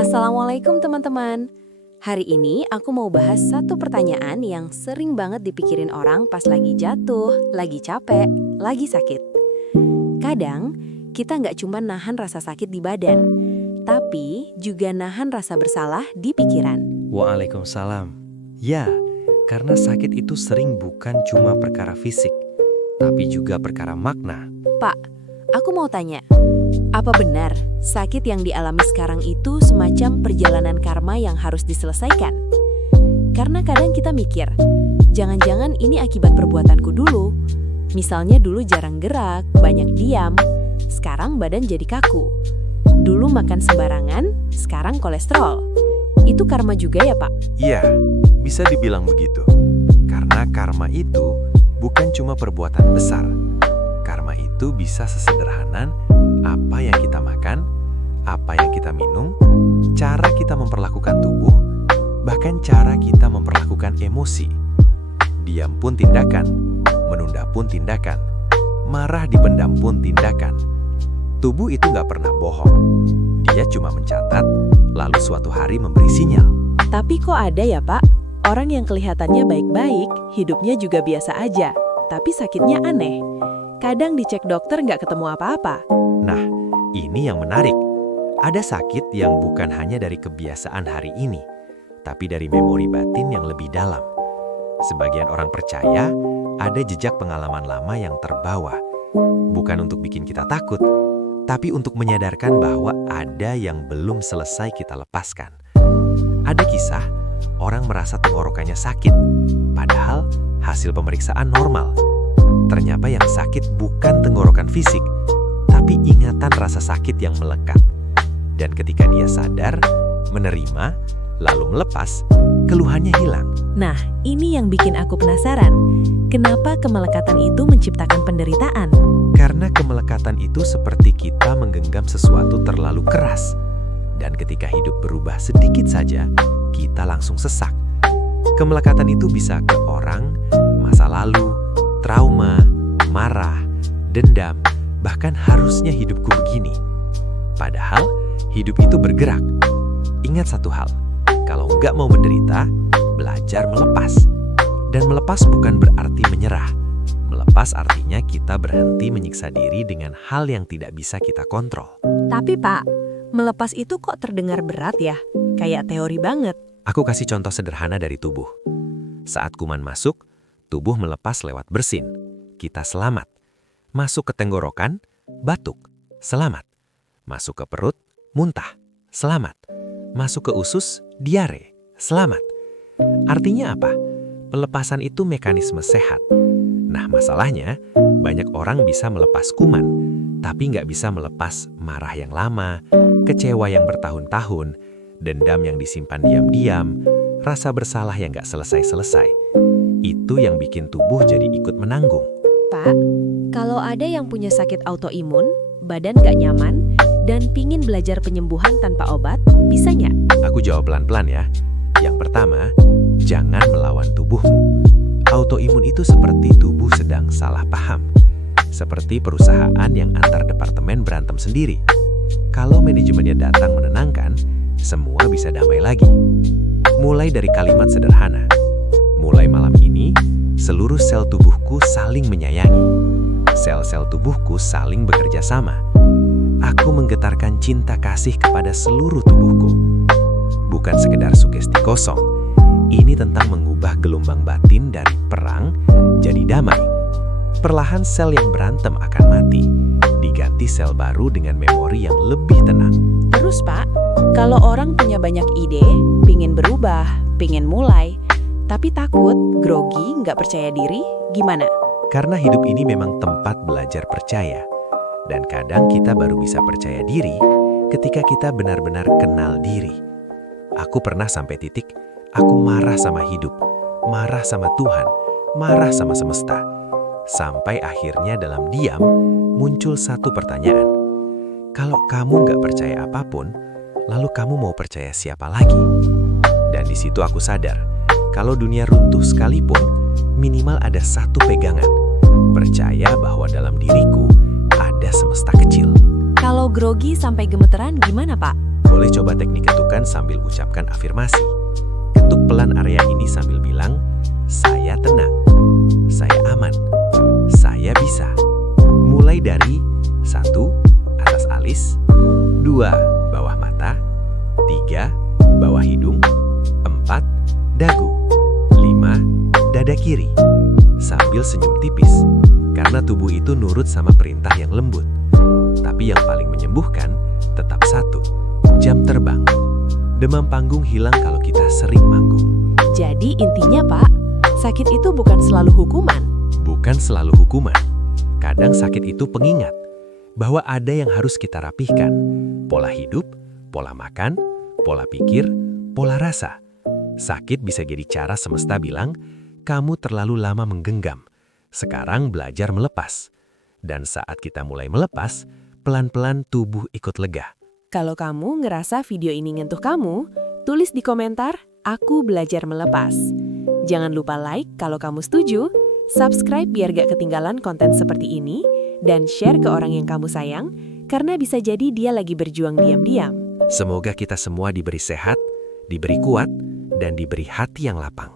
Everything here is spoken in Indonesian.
Assalamualaikum teman-teman. Hari ini aku mau bahas satu pertanyaan yang sering banget dipikirin orang pas lagi jatuh, lagi capek, lagi sakit. Kadang kita nggak cuma nahan rasa sakit di badan, tapi juga nahan rasa bersalah di pikiran. Waalaikumsalam. Ya, karena sakit itu sering bukan cuma perkara fisik, tapi juga perkara makna. Pak, aku mau tanya, apa benar sakit yang dialami sekarang itu semacam perjalanan karma yang harus diselesaikan? Karena kadang kita mikir, jangan-jangan ini akibat perbuatanku dulu. Misalnya dulu jarang gerak, banyak diam, sekarang badan jadi kaku. Dulu makan sembarangan, sekarang kolesterol. Itu karma juga ya, Pak? Iya, bisa dibilang begitu. Karena karma itu bukan cuma perbuatan besar. Karma itu bisa sesederhana apa yang kita makan, apa yang kita minum, cara kita memperlakukan tubuh, bahkan cara kita memperlakukan emosi. Diam pun tindakan, menunda pun tindakan, marah dipendam pun tindakan. Tubuh itu nggak pernah bohong. Dia cuma mencatat, lalu suatu hari memberi sinyal. Tapi kok ada ya, Pak? Orang yang kelihatannya baik-baik, hidupnya juga biasa aja, tapi sakitnya aneh. Kadang dicek dokter nggak ketemu apa-apa. Nah, ini yang menarik. Ada sakit yang bukan hanya dari kebiasaan hari ini, tapi dari memori batin yang lebih dalam. Sebagian orang percaya ada jejak pengalaman lama yang terbawa. Bukan untuk bikin kita takut, tapi untuk menyadarkan bahwa ada yang belum selesai kita lepaskan. Ada kisah, orang merasa tenggorokannya sakit, padahal hasil pemeriksaan normal. Ternyata yang sakit bukan tenggorokan fisik, tapi ingatan rasa sakit yang melekat. Dan ketika dia sadar, menerima, lalu melepas, keluhannya hilang. Nah, ini yang bikin aku penasaran. Kenapa kemelekatan itu menciptakan penderitaan? Karena kemelekatan itu seperti kita menggenggam sesuatu terlalu keras. Dan ketika hidup berubah sedikit saja, kita langsung sesak. Kemelekatan itu bisa ke orang, masa lalu, trauma, marah, dendam, bahkan harusnya hidupku begini. Padahal hidup itu bergerak. Ingat satu hal, kalau nggak mau menderita, belajar melepas. Dan melepas bukan berarti menyerah. Melepas artinya kita berhenti menyiksa diri dengan hal yang tidak bisa kita kontrol. Tapi Pak, melepas itu kok terdengar berat ya? Kayak teori banget. Aku kasih contoh sederhana dari tubuh. Saat kuman masuk, tubuh melepas lewat bersin. Kita selamat. Masuk ke tenggorokan, batuk. Selamat. Masuk ke perut, muntah. Selamat. Masuk ke usus, diare. Selamat. Artinya apa? Pelepasan itu mekanisme sehat. Nah, masalahnya, banyak orang bisa melepas kuman, tapi nggak bisa melepas marah yang lama, kecewa yang bertahun-tahun, dendam yang disimpan diam-diam, rasa bersalah yang nggak selesai-selesai. Itu yang bikin tubuh jadi ikut menanggung. Pak, kalau ada yang punya sakit autoimun, badan nggak nyaman, dan pingin belajar penyembuhan tanpa obat, bisa nggak? Aku jawab pelan-pelan ya. Yang pertama, jangan melawan tubuhmu. Autoimun itu seperti tubuh sedang salah paham. Seperti perusahaan yang antar departemen berantem sendiri. Kalau manajemennya datang menenangkan, semua bisa damai lagi. Mulai dari kalimat sederhana. Mulai malam ini, seluruh sel tubuhku saling menyayangi. Sel-sel tubuhku saling bekerja sama. Aku menggetarkan cinta kasih kepada seluruh tubuhku. Bukan sekedar sugesti kosong. Ini tentang mengubah gelombang batin dari perang jadi damai. Perlahan sel yang berantem akan mati, diganti sel baru dengan memori yang lebih tenang. Terus Pak, kalau orang punya banyak ide, pingin berubah, pingin mulai, tapi takut, grogi, nggak percaya diri, gimana? Karena hidup ini memang tempat belajar percaya. Dan kadang kita baru bisa percaya diri ketika kita benar-benar kenal diri. Aku pernah sampai titik, aku marah sama hidup, marah sama Tuhan, marah sama semesta. Sampai akhirnya dalam diam, muncul satu pertanyaan. Kalau kamu nggak percaya apapun, lalu kamu mau percaya siapa lagi? Dan di situ aku sadar, kalau dunia runtuh sekalipun, minimal ada satu pegangan. Percaya bahwa dalam diriku ada semesta kecil. Kalau grogi sampai gemeteran gimana Pak? boleh coba teknik ketukan sambil ucapkan afirmasi. Ketuk pelan area ini sambil bilang, saya tenang, saya aman, saya bisa. Mulai dari 1. Atas alis, 2. Bawah mata, 3. Bawah hidung, 4. Dagu, 5. Dada kiri. Sambil senyum tipis, karena tubuh itu nurut sama perintah yang lembut. Tapi yang paling menyembuhkan tetap 1. Jam terbang. Demam panggung hilang kalau kita sering manggung. Jadi intinya Pak, sakit itu bukan selalu hukuman. Bukan selalu hukuman. Kadang sakit itu pengingat bahwa ada yang harus kita rapihkan. Pola hidup, pola makan, pola pikir, pola rasa. Sakit bisa jadi cara semesta bilang, kamu terlalu lama menggenggam. Sekarang belajar melepas. Dan saat kita mulai melepas, pelan-pelan tubuh ikut lega. Kalau kamu ngerasa video ini nyentuh kamu, tulis di komentar, aku belajar melepas. Jangan lupa like kalau kamu setuju, subscribe biar gak ketinggalan konten seperti ini, dan share ke orang yang kamu sayang, karena bisa jadi dia lagi berjuang diam-diam. Semoga kita semua diberi sehat, diberi kuat, dan diberi hati yang lapang.